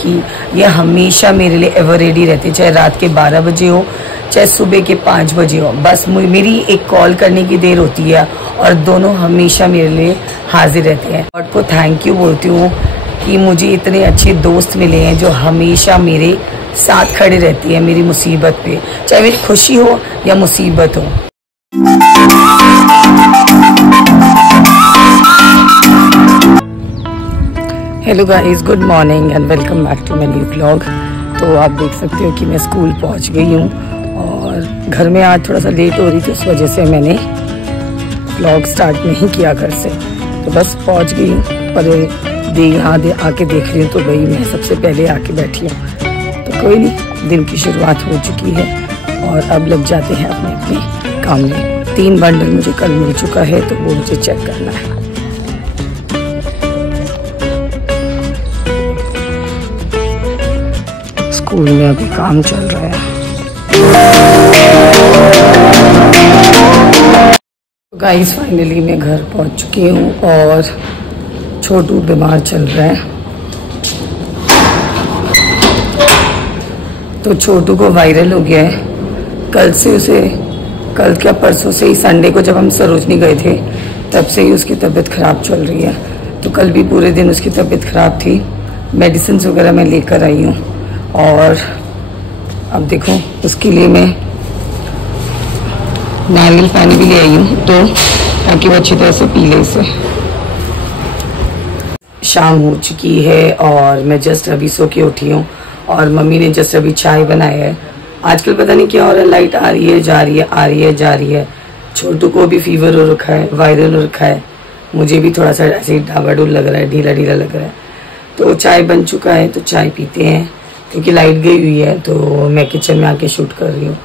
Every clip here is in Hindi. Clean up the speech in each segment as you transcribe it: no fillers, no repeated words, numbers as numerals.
कि ये हमेशा मेरे लिए एवर रेडी रहते, चाहे रात के 12 बजे हो चाहे सुबह के 5 बजे हो। बस मेरी एक कॉल करने की देर होती है और दोनों हमेशा मेरे लिए हाजिर रहते हैं। गॉड को थैंक यू बोलती हूँ कि मुझे इतने अच्छे दोस्त मिले हैं जो हमेशा मेरे साथ खड़े रहती है मेरी मुसीबत पे, चाहे मेरी खुशी हो या मुसीबत हो। Hello guys, good morning and welcome back to my new blog. तो आप देख सकते हो कि मैं स्कूल पहुंच गई हूँ और घर में आज थोड़ा सा लेट हो रही थी, उस वजह से मैंने ब्लॉग स्टार्ट नहीं किया घर से। तो बस पहुंच गई हूँ, पर यहाँ आके देख रही हूँ तो भाई मैं सबसे पहले आके बैठी हूँ। तो कोई नहीं, दिन की शुरुआत हो चुकी है और अब लग जाते हैं अपने अपने काम में। 3 बंडल मुझे कल मिल चुका है तो वो मुझे चेक करना है। स्कूल में अभी काम चल रहा है। गाइस फाइनली मैं घर पहुंच चुकी हूँ और छोटू बीमार चल रहा है। तो छोटू को वायरल हो गया है। कल क्या परसों से ही, संडे को जब हम सरोजनी गए थे तब से ही उसकी तबीयत खराब चल रही है। तो कल भी पूरे दिन उसकी तबीयत खराब थी, मेडिसिन वगैरह मैं लेकर आई हूँ और अब देखो उसके लिए मैं नारियल पानी भी ले आई हूँ तो ताकि वो अच्छी तरह से पी ले इसे। शाम हो चुकी है और मैं जस्ट अभी सो के उठी हूँ और मम्मी ने जस्ट अभी चाय बनाया है। आजकल पता नहीं क्या हो रहा है, लाइट आ रही है जा रही है, आ रही है जा रही है। छोटू को भी फीवर हो रखा है, वायरल हो रखा है, मुझे भी थोड़ा सा ऐसे डाबाडोल लग रहा है, ढीला ढीला लग रहा है। तो चाय बन चुका है तो चाय पीते हैं, क्योंकि लाइट गई हुई है तो मैं किचन में आके शूट कर रही हूँ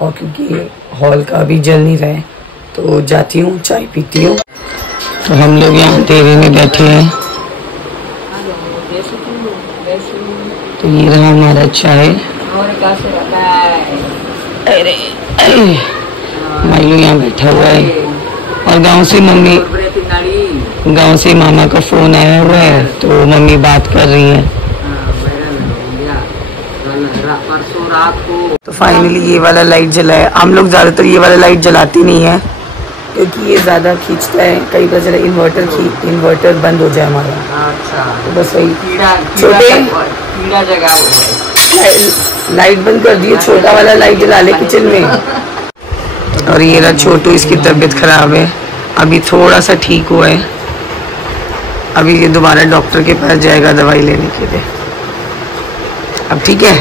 और क्योंकि हॉल का अभी जल नहीं रहा है तो जाती हूँ चाय पीती हूँ। तो हम लोग यहाँ तेरे में बैठे हैं। तो ये रहा हमारा चाय। अरे मायू यहाँ बैठा हुआ है और गांव से मामा का फोन आया हुआ है तो मम्मी बात कर रही है। तो फाइनली ये वाला लाइट जला है। हम लोग ज्यादातर ये वाला लाइट जलाती नहीं है क्योंकि ये ज्यादा खींचता है, कई बार जरा इन्वर्टर बंद हो जाए हमारा। अच्छा। तो बस वही छोटे लाइट बंद कर दिए, छोटा वाला लाइट जला ले किचन में। और ये रहा छोटू, इसकी तबीयत खराब है, अभी थोड़ा सा ठीक हुआ है। अभी ये दोबारा डॉक्टर के पास जाएगा दवाई लेने के लिए। अब ठीक है।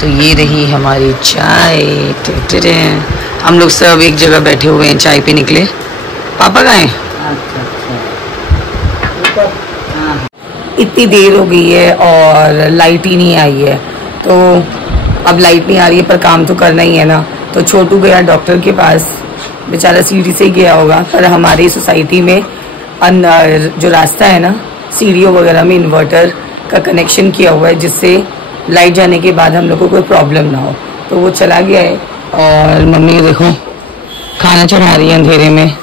तो ये रही हमारी चाय। हम लोग सब एक जगह बैठे हुए हैं चाय पीने के लिए। पापा कहाँ हैं? इतनी देर हो गई है और लाइट ही नहीं आई है। तो अब लाइट नहीं आ रही है पर काम तो करना ही है ना। तो छोटू गया डॉक्टर के पास, बेचारा सीढ़ी से ही गया होगा। पर हमारी सोसाइटी में जो रास्ता है ना, सीढ़ियों वगैरह में इन्वर्टर का कनेक्शन किया हुआ है जिससे लाइट जाने के बाद हम लोग को कोई प्रॉब्लम ना हो। तो वो चला गया है और मम्मी देखो खाना चढ़ा रही है अंधेरे में।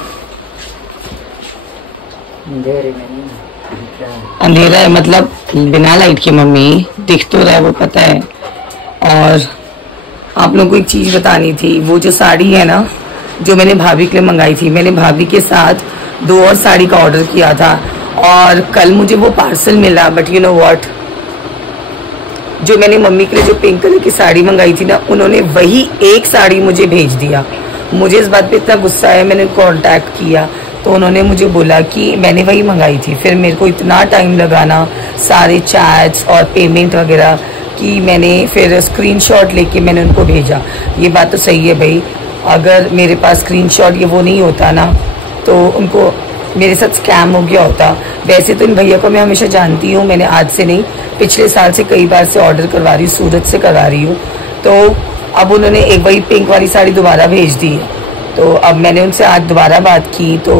अंधेरा है मतलब बिना लाइट के मम्मी, दिख तो रहा है वो पता है। और आप लोगों को एक चीज बतानी थी, वो जो साड़ी है ना जो मैंने भाभी के लिए मंगाई थी, मैंने भाभी के साथ 2 और साड़ी का ऑर्डर किया था और कल मुझे वो पार्सल मिला। बट यू नो व्हाट, जो मैंने मम्मी के लिए जो पिंक कलर की साड़ी मंगाई थी ना, उन्होंने वही एक साड़ी मुझे भेज दिया। मुझे इस बात पे इतना गुस्सा है, मैंने कांटेक्ट किया तो उन्होंने मुझे बोला कि मैंने वही मंगाई थी। फिर मेरे को इतना टाइम लगाना सारे चैट्स और पेमेंट वगैरह कि मैंने फिर स्क्रीनशॉट लेके मैंने उनको भेजा। ये बात तो सही है भाई, अगर मेरे पास स्क्रीनशॉट ये वो नहीं होता ना तो उनको मेरे साथ स्कैम हो गया होता। वैसे तो इन भैया को मैं हमेशा जानती हूँ, मैंने आज से नहीं पिछले साल से कई बार से ऑर्डर करवा रही हूँ, सूरत से करवा रही हूँ। तो अब उन्होंने एक वही पिंक वाली साड़ी दोबारा भेज दी है। तो अब मैंने उनसे आज दोबारा बात की तो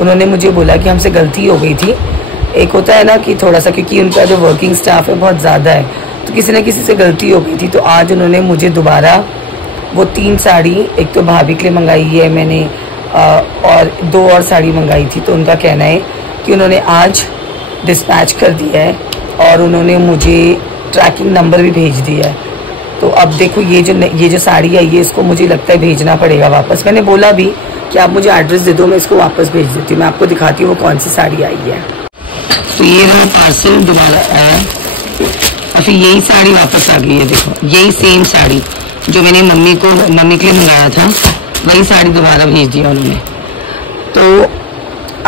उन्होंने मुझे बोला कि हमसे गलती हो गई थी। एक होता है ना कि थोड़ा सा, क्योंकि उनका जो वर्किंग स्टाफ है बहुत ज़्यादा है तो किसी न किसी से गलती हो गई थी। तो आज उन्होंने मुझे दोबारा वो 3 साड़ी, एक तो भाभी के लिए मंगाई है मैंने और 2 और साड़ी मंगाई थी। तो उनका कहना है कि उन्होंने आज डिस्पैच कर दिया है और उन्होंने मुझे ट्रैकिंग नंबर भी भेज दिया है। तो अब देखो ये जो साड़ी आई है इसको मुझे लगता है भेजना पड़ेगा वापस। मैंने बोला भी कि आप मुझे एड्रेस दे दो, मैं इसको वापस भेज देती हूँ। मैं आपको दिखाती हूँ वो कौन सी साड़ी आई है। तो ये वो पार्सल दोबारा आया और फिर यही साड़ी वापस आ गई है। देखो यही सेम साड़ी जो मैंने मम्मी के लिए मंगाया था, वही साड़ी दोबारा भेज दिया उन्होंने। तो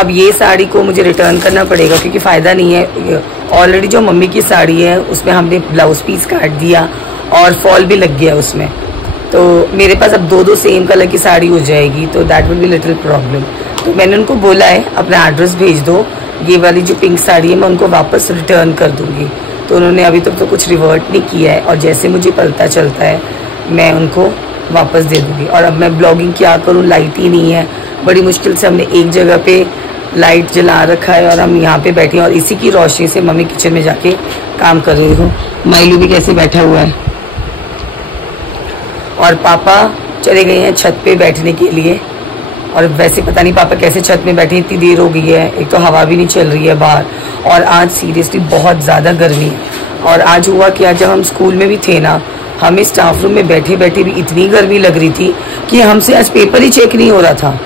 अब ये साड़ी को मुझे रिटर्न करना पड़ेगा क्योंकि फ़ायदा नहीं है। ऑलरेडी जो मम्मी की साड़ी है उसमें हमने ब्लाउज पीस काट दिया और फॉल भी लग गया उसमें। तो मेरे पास अब दो सेम कलर की साड़ी हो जाएगी, तो that will be little problem. तो मैंने उनको बोला है अपना एड्रेस भेज दो, ये वाली जो पिंक साड़ी है मैं उनको वापस रिटर्न कर दूंगी। तो उन्होंने अभी तक तो कुछ रिवर्ट नहीं किया है और जैसे मुझे पता चलता है मैं उनको वापस दे दूंगी। और अब मैं ब्लॉगिंग क्या करूँ, लाइट ही नहीं है। बड़ी मुश्किल से हमने एक जगह पे लाइट जला रखा है और हम यहाँ पे बैठे हैं और इसी की रोशनी से मम्मी किचन में जाके काम कर रही हूँ। माइलू भी कैसे बैठा हुआ है और पापा चले गए हैं छत पे बैठने के लिए। और वैसे पता नहीं पापा कैसे छत में बैठे, इतनी देर हो गई है। एक तो हवा भी नहीं चल रही है बाहर और आज सीरियसली बहुत ज़्यादा गर्मी है। और आज हुआ कि आज जब हम स्कूल में भी थे ना, हमें स्टाफ रूम में बैठे बैठे भी इतनी गर्मी लग रही थी कि हमसे आज पेपर ही चेक नहीं हो रहा था।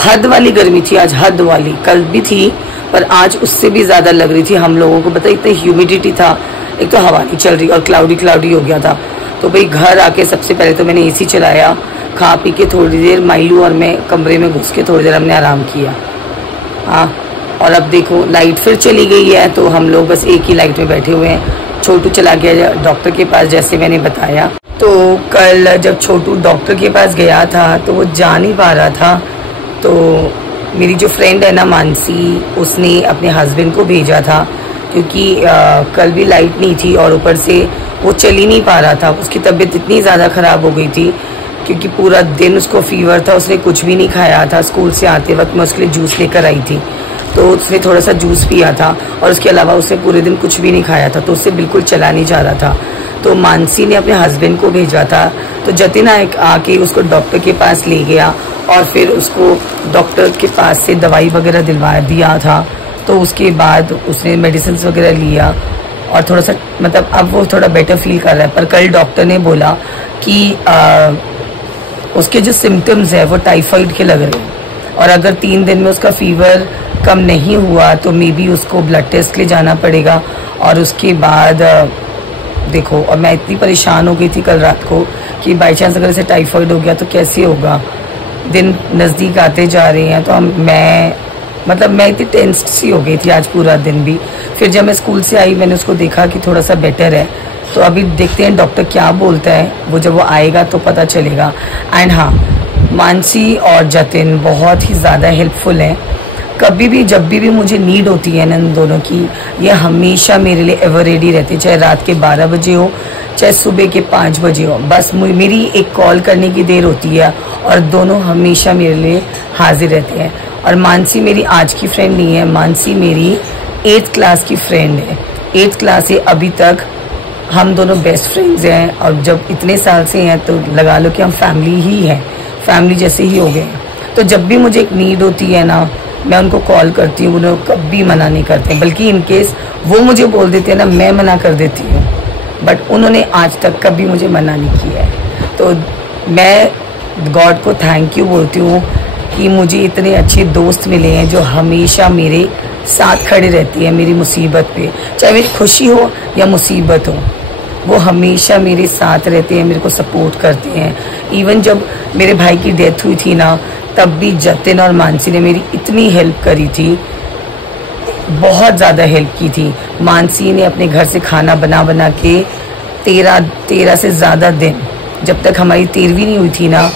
हद वाली गर्मी थी आज, हद वाली। कल भी थी पर आज उससे भी ज़्यादा लग रही थी हम लोगों को। पता इतना ह्यूमिडिटी था, एक तो हवा नहीं चल रही और क्लाउडी हो गया था। तो भाई घर आके सबसे पहले तो मैंने एसी चलाया, खा पी के थोड़ी देर माइलू और मैं कमरे में घुस के थोड़ी देर हमने आराम किया। हाँ, और अब देखो लाइट फिर चली गई है तो हम लोग बस एक ही लाइट में बैठे हुए हैं। छोटू चला गया डॉक्टर के पास जैसे मैंने बताया। तो कल जब छोटू डॉक्टर के पास गया था तो वो जा नहीं पा रहा था। तो मेरी जो फ्रेंड है ना मानसी, उसने अपने हस्बैंड को भेजा था क्योंकि कल भी लाइट नहीं थी और ऊपर से वो चल ही नहीं पा रहा था। उसकी तबीयत इतनी ज़्यादा ख़राब हो गई थी क्योंकि पूरा दिन उसको फीवर था, उसने कुछ भी नहीं खाया था। स्कूल से आते वक्त मैं उसके लिए जूस लेकर आई थी तो उसने थोड़ा सा जूस पिया था और उसके अलावा उसने पूरे दिन कुछ भी नहीं खाया था, तो उससे बिल्कुल चला नहीं जा रहा था। तो मानसी ने अपने हस्बैंड को भेजा था, तो जतिन आके उसको डॉक्टर के पास ले गया और फिर उसको डॉक्टर के पास से दवाई वगैरह दिलवा दिया था। तो उसके बाद उसने मेडिसिन वगैरह लिया और थोड़ा सा मतलब अब वो थोड़ा बेटर फील कर रहा है। पर कल डॉक्टर ने बोला कि उसके जो सिम्टम्स है वो टाइफाइड के लग रहे हैं और अगर 3 दिन में उसका फीवर कम नहीं हुआ तो मे बी उसको ब्लड टेस्ट ले जाना पड़ेगा। और उसके बाद देखो, और मैं इतनी परेशान हो गई थी कल रात को कि बाई चांस अगर इसे टाइफाइड हो गया तो कैसे होगा। दिन नज़दीक आते जा रहे हैं तो मैं इतनी टेंस सी हो गई थी आज पूरा दिन भी। फिर जब मैं स्कूल से आई मैंने उसको देखा कि थोड़ा सा बेटर है, तो अभी देखते हैं डॉक्टर क्या बोलता है। वो जब वो आएगा तो पता चलेगा। एंड हाँ, मानसी और जतिन बहुत ही ज़्यादा हेल्पफुल हैं। कभी भी जब भी मुझे नीड होती है ना इन दोनों की, ये हमेशा मेरे लिए एवर रेडी रहते, चाहे रात के 12 बजे हो चाहे सुबह के 5 बजे हो। बस मेरी एक कॉल करने की देर होती है और दोनों हमेशा मेरे लिए हाजिर रहते हैं। और मानसी मेरी आज की फ्रेंड नहीं है, मानसी मेरी 8th क्लास की फ्रेंड है। 8th क्लास से अभी तक हम दोनों बेस्ट फ्रेंड्स हैं और जब इतने साल से हैं तो लगा लो कि हम फैमिली ही हैं, फैमिली जैसे ही हो गए। तो जब भी मुझे एक नीड होती है ना, मैं उनको कॉल करती हूँ, उन्हें कभी मना नहीं करते, बल्कि इनकेस वो मुझे बोल देते हैं ना, मैं मना कर देती हूँ। बट उन्होंने आज तक कभी मुझे मना नहीं किया है। तो मैं गॉड को थैंक यू बोलती हूँ कि मुझे इतने अच्छे दोस्त मिले हैं जो हमेशा मेरे साथ खड़े रहती है मेरी मुसीबत पे, चाहे मेरी खुशी हो या मुसीबत हो, वो हमेशा मेरे साथ रहते हैं, मेरे को सपोर्ट करते हैं। इवन जब मेरे भाई की डेथ हुई थी ना, तब भी जतिन और मानसी ने मेरी इतनी हेल्प करी थी, बहुत ज़्यादा हेल्प की थी। मानसी ने अपने घर से खाना बना के 13 से ज़्यादा दिन, जब तक हमारी 13वीं नहीं हुई थी ना,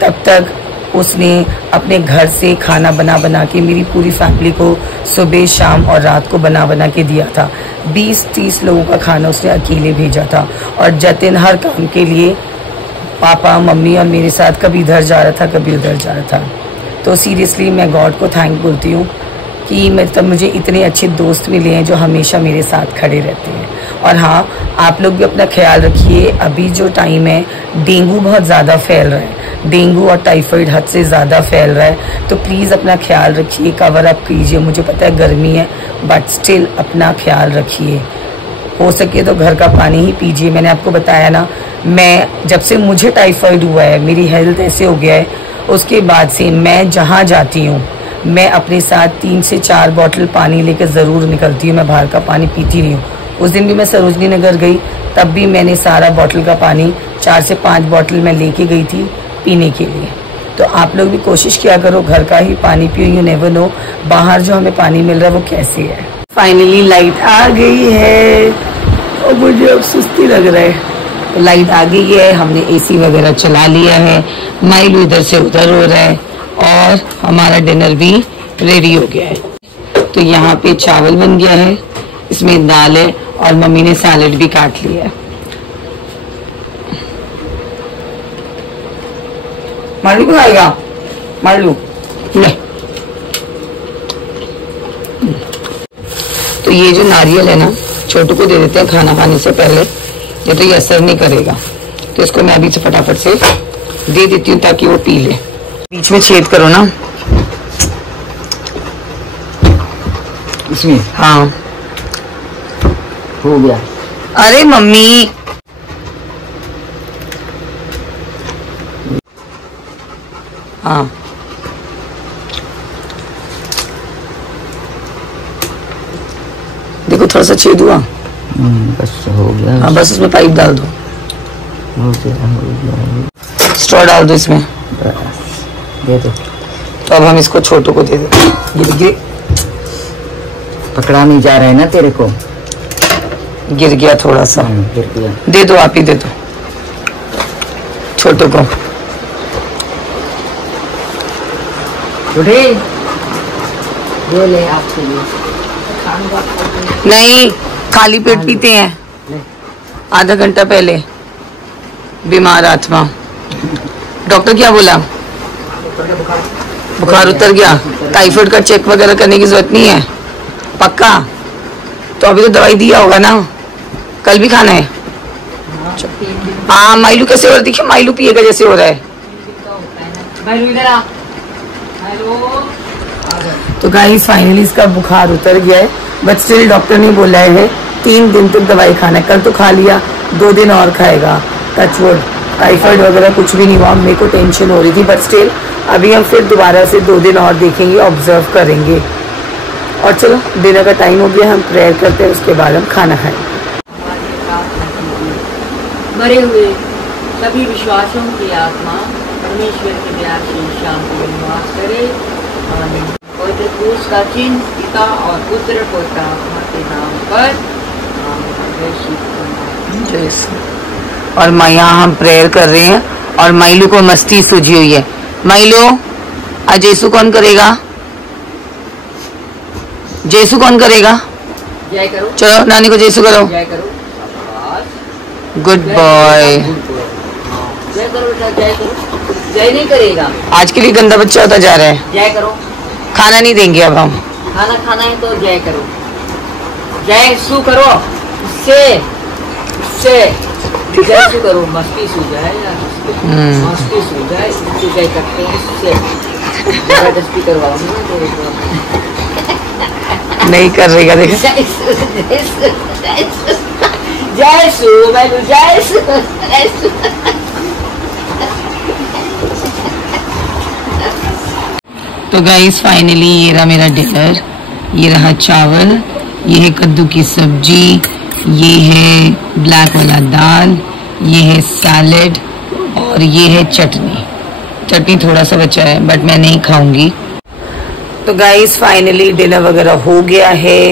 तब तक उसने अपने घर से खाना बना के मेरी पूरी फैमिली को सुबह शाम और रात को बना के दिया था। 20-30 लोगों का खाना उसने अकेले भेजा था। और जतिन हर काम के लिए पापा मम्मी और मेरे साथ कभी इधर जा रहा था कभी उधर जा रहा था। तो सीरियसली मैं गॉड को थैंक बोलती हूँ कि मतलब मुझे इतने अच्छे दोस्त मिले हैं जो हमेशा मेरे साथ खड़े रहते हैं। और हाँ, आप लोग भी अपना ख्याल रखिए। अभी जो टाइम है डेंगू बहुत ज़्यादा फैल रहा है, डेंगू और टाइफाइड हद से ज़्यादा फैल रहा है, तो प्लीज़ अपना ख्याल रखिए, कवर अप कीजिए। मुझे पता है गर्मी है, बट स्टिल अपना ख्याल रखिए। हो सके तो घर का पानी ही पीजिए। मैंने आपको बताया ना, मैं जब से मुझे टाइफाइड हुआ है, मेरी हेल्थ ऐसे हो गया है, उसके बाद से मैं जहाँ जाती हूँ मैं अपने साथ 3 से 4 बॉटल पानी लेकर ज़रूर निकलती हूँ। मैं बाहर का पानी पीती नहीं हूँ। उस दिन भी मैं सरोजनी नगर गई, तब भी मैंने सारा बॉटल का पानी 4 से 5 बॉटल मैं लेके गई थी पीने के लिए। तो आप लोग भी कोशिश किया करो, घर का ही पानी पियो। यू नेवर नो बाहर जो हमें पानी मिल रहा है वो कैसे है। फाइनली लाइट आ गई है और मुझे अब सुस्ती लग रहा है। तो लाइट आ गई है, हमने एसी वगैरह चला लिया है, माइल इधर से उधर हो रहा है और हमारा डिनर भी रेडी हो गया है। तो यहाँ पे चावल बन गया है, इसमें दाल है और मम्मी ने सैलेड भी काट लिया है। मालू को खाएगा? मालू ले। तो ये जो नारियल है ना, छोटू को दे देते हैं खाना खाने से पहले, ये तो ये असर नहीं करेगा, तो इसको मैं अभी से फटाफट से दे देती हूँ ताकि वो पी ले। बीच में छेद करो ना इसमें। हाँ हो गया। अरे मम्मी, हाँ देखो थोड़ा सा छेद हुआ। बस हो गया। हाँ बस उसमें पाइप डाल दो, हो गया। स्ट्रॉ डाल दो इसमें, दे दो। तो अब हम इसको छोटू को दे देते हैं। गिर पकड़ा नहीं जा रहा है ना तेरे को। गिर गया थोड़ा सा, गिर गया। दे दो, आप ही दे दो छोटू को। उठे ये ले आपके लिए। नहीं, खाली पेट पीते हैं, आधा घंटा पहले। बीमार आत्मा। डॉक्टर क्या बोला? बुखार उतर गया। टाइफाइड का चेक वगैरह करने की जरूरत नहीं है, पक्का? तो अभी तो दवाई दिया होगा ना, कल भी खाना है। हाँ माइलू कैसे हो रहा है? देखिए माइलू पिएगा जैसे हो रहा है। तो गाइस फाइनली इसका बुखार उतर गया है, बट स्टिल डॉक्टर ने बोला है 3 दिन तक दवाई खाना है। कल तो खा लिया, 2 दिन और खाएगा। टचवुड, टाइफाइड वगैरह कुछ भी नहीं हुआ। मेरे को टेंशन हो रही थी, बट स्टिल अभी हम फिर दोबारा से 2 दिन और देखेंगे, ऑब्जर्व करेंगे। और चलो डिनर का टाइम हो गया, हम प्रेयर करते हैं, उसके बाद हम खाना खाएंगे। मरे हुए सभी विश्वासों की आत्मा परमेश्वर के प्यार से शांति में निवास करे। पवित्र क्रूस का चिन्ह पिता और पुत्र पवित्र आत्मा के नाम पर। जय श्री। और मैं यहाँ हम प्रेयर कर रहे हैं और माइलू को मस्ती सूझी हुई है। माइलू, आज यीशु कौन करेगा? जयसु कौन करेगा? जय करो। चलो नानी को जयसु करो। जय करो। Good boy. जय करो बेटा, जय करो। जय नहीं करेगा, आज के लिए गंदा बच्चा होता जा रहा है। जय करो। खाना नहीं देंगे अब हम। खाना खाना है तो जय करो, जय सु करो। उससे जय सु करो, मस्ती सु जाए या मस्ती सु जाए, इससे जय करते हैं। इससे जबरदस्ती करवाओगे ना तो नहीं कर रहेगा, देखो। जय सु, मैं जय सु। तो गाइस फाइनली ये रहा मेरा डिनर। ये रहा चावल, ये है कद्दू की सब्जी, ये है ब्लैक वाला दाल, ये है सैलेड और ये है चटनी। चटनी थोड़ा सा बचा है बट मैं नहीं खाऊंगी। तो गाइस फाइनली डिनर वगैरह हो गया है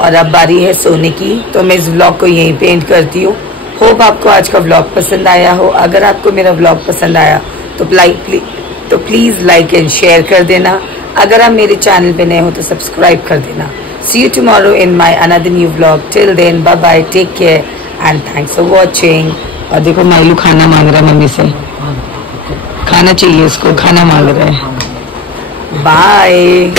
और अब बारी है सोने की। तो मैं इस व्लॉग को यहीं पे एंड करती हूँ। होप आपको आज का व्लॉग पसंद आया हो। अगर आपको मेरा व्लॉग पसंद आया तो प्लीज लाइक एंड शेयर कर देना। अगर आप मेरे चैनल पे नए हो तो सब्सक्राइब कर देना। See you tomorrow in my another new vlog. Till then bye bye, take care and thanks for watching. और देखो माइलू खाना मांग रहा है मम्मी से, खाना चाहिए उसको, खाना मांग रहा है। बाय।